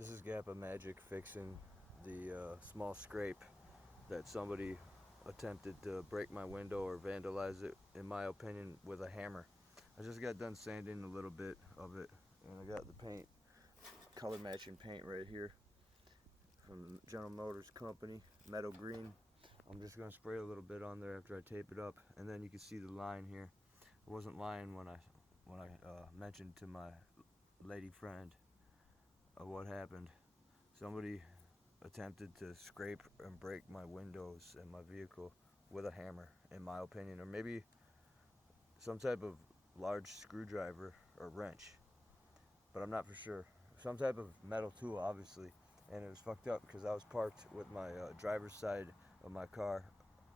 This is GappaMagix fixing the small scrape that somebody attempted to break my window or vandalize it, in my opinion, with a hammer. I just got done sanding a little bit of it, and I got the paint, color matching paint right here from General Motors Company, metal green. I'm just going to spray a little bit on there after I tape it up, and then you can see the line here. I wasn't lying when I mentioned to my lady friend what happened. Somebody attempted to scrape and break my windows in my vehicle with a hammer, in my opinion, or maybe some type of large screwdriver or wrench, but I'm not for sure. Some type of metal tool, obviously, and it was fucked up because I was parked with my driver's side of my car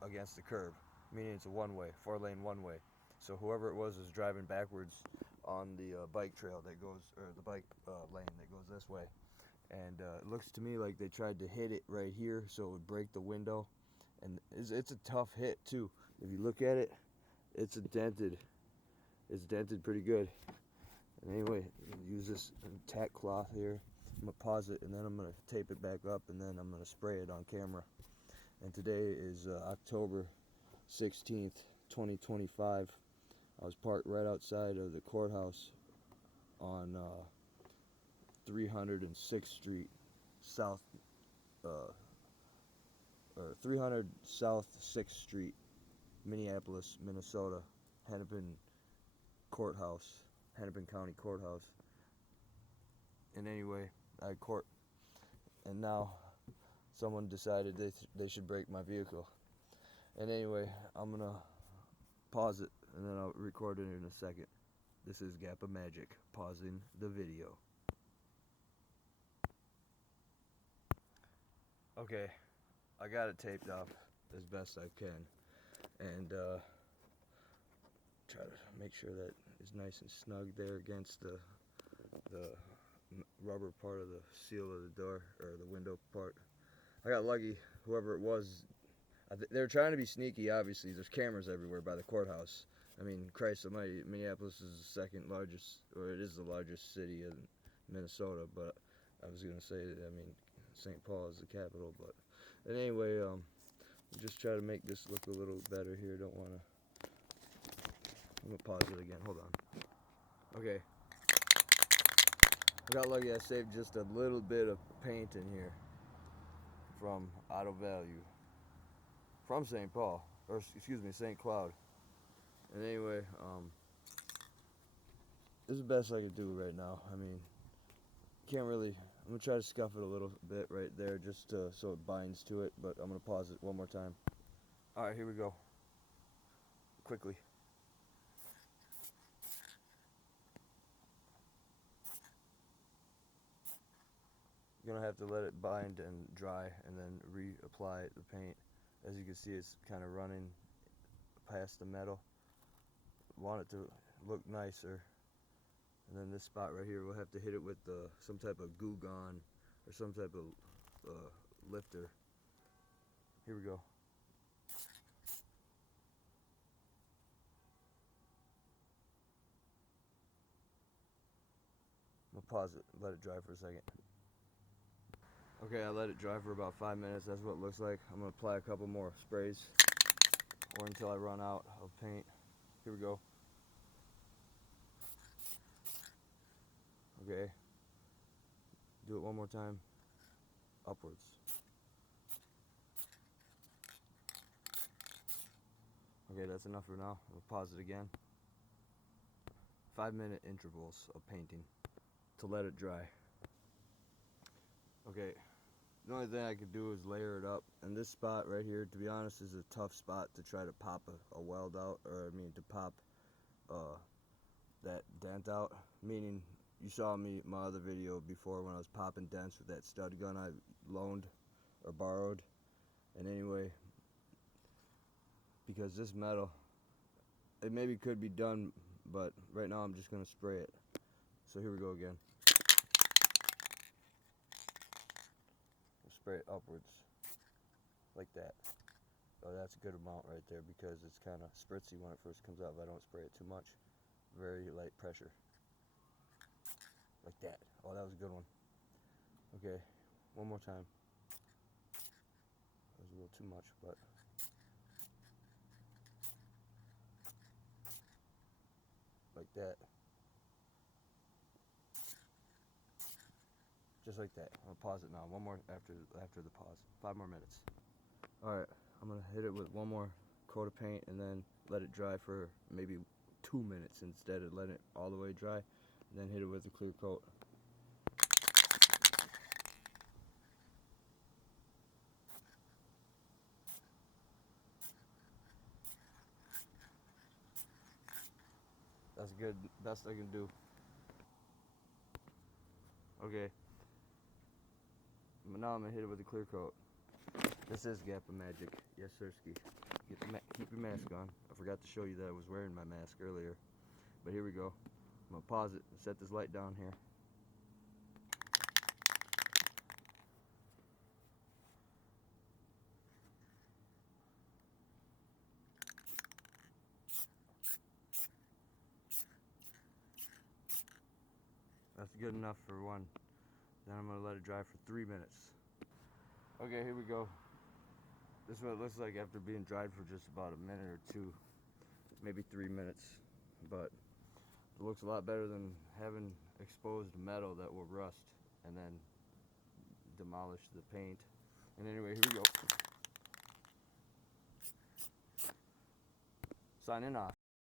against the curb, meaning it's a one-way, 4-lane one-way. So whoever it was driving backwards on the bike trail that goes, or the bike lane that goes this way. And it looks to me like they tried to hit it right here so it would break the window. And it's a tough hit too. If you look at it, it's dented. It's dented pretty good. And anyway, use this tack cloth here. I'm gonna pause it and then I'm gonna tape it back up and then I'm gonna spray it on camera. And today is October 16th, 2025. I was parked right outside of the courthouse on 306th Street South, or 300 South 6th Street, Minneapolis, Minnesota, Hennepin Courthouse, Hennepin County Courthouse. And anyway, I had court, and now someone decided they should break my vehicle. And anyway, I'm gonna pause it and then I'll record it in a second. This is GappaMagix pausing the video. Okay, I got it taped up as best I can, and try to make sure that it's nice and snug there against the rubber part of the seal of the door, or the window part. I got lucky, whoever it was. They're trying to be sneaky, obviously. There's cameras everywhere by the courthouse. I mean, Christ almighty, Minneapolis is the second largest, or it is the largest city in Minnesota, but I was going to say, I mean, St. Paul is the capital, but anyway, just try to make this look a little better here. Don't want to, I'm going to pause it again, hold on. Okay, I got lucky, I saved just a little bit of paint in here from Auto Value, from St. Paul, or excuse me, St. Cloud. And anyway, this is the best I could do right now. I mean, can't really, I'm gonna try to scuff it a little bit right there just so it binds to it, but I'm gonna pause it one more time. Alright, here we go. Quickly. You're gonna have to let it bind and dry and then reapply the paint. As you can see, it's kind of running past the metal. Want it to look nicer. And then this spot right here, we'll have to hit it with some type of Goo Gone or some type of lifter. Here we go. I'm gonna pause it, let it dry for a second. Okay, I let it dry for about 5 minutes. That's what it looks like. I'm gonna apply a couple more sprays, or until I run out of paint. Here we go. Okay, do it one more time, upwards. Okay, that's enough for now. We'll pause it again. 5-minute intervals of painting to let it dry. Okay, the only thing I could do is layer it up, and this spot right here, to be honest, is a tough spot to try to pop a weld out, or I mean to pop that dent out, meaning you saw me my other video before when I was popping dents with that stud gun I loaned or borrowed. And anyway, because this metal, it maybe could be done, but right now I'm just gonna spray it. So here we go again. We'll spray it upwards like that. Oh, that's a good amount right there because it's kind of spritzy when it first comes out, but I don't spray it too much. Very light pressure. Like that. Oh, that was a good one. Okay, one more time. That was a little too much, but like that. Just like that. I'm gonna pause it now. One more after the pause. 5 more minutes. Alright, I'm gonna hit it with one more coat of paint and then let it dry for maybe 2 minutes instead of letting it all the way dry. And then hit it with a clear coat. That's good. Best I can do. Okay. Now I'm gonna hit it with a clear coat. This is GappaMagix. Yes, sirski. Keep your mask on. I forgot to show you that I was wearing my mask earlier. But here we go. I'm gonna pause it and set this light down here. That's good enough for one. Then I'm gonna let it dry for 3 minutes. Okay, here we go. This is what it looks like after being dried for just about a minute or two, maybe 3 minutes. But it looks a lot better than having exposed metal that will rust and then demolish the paint. And anyway, here we go. Signing off.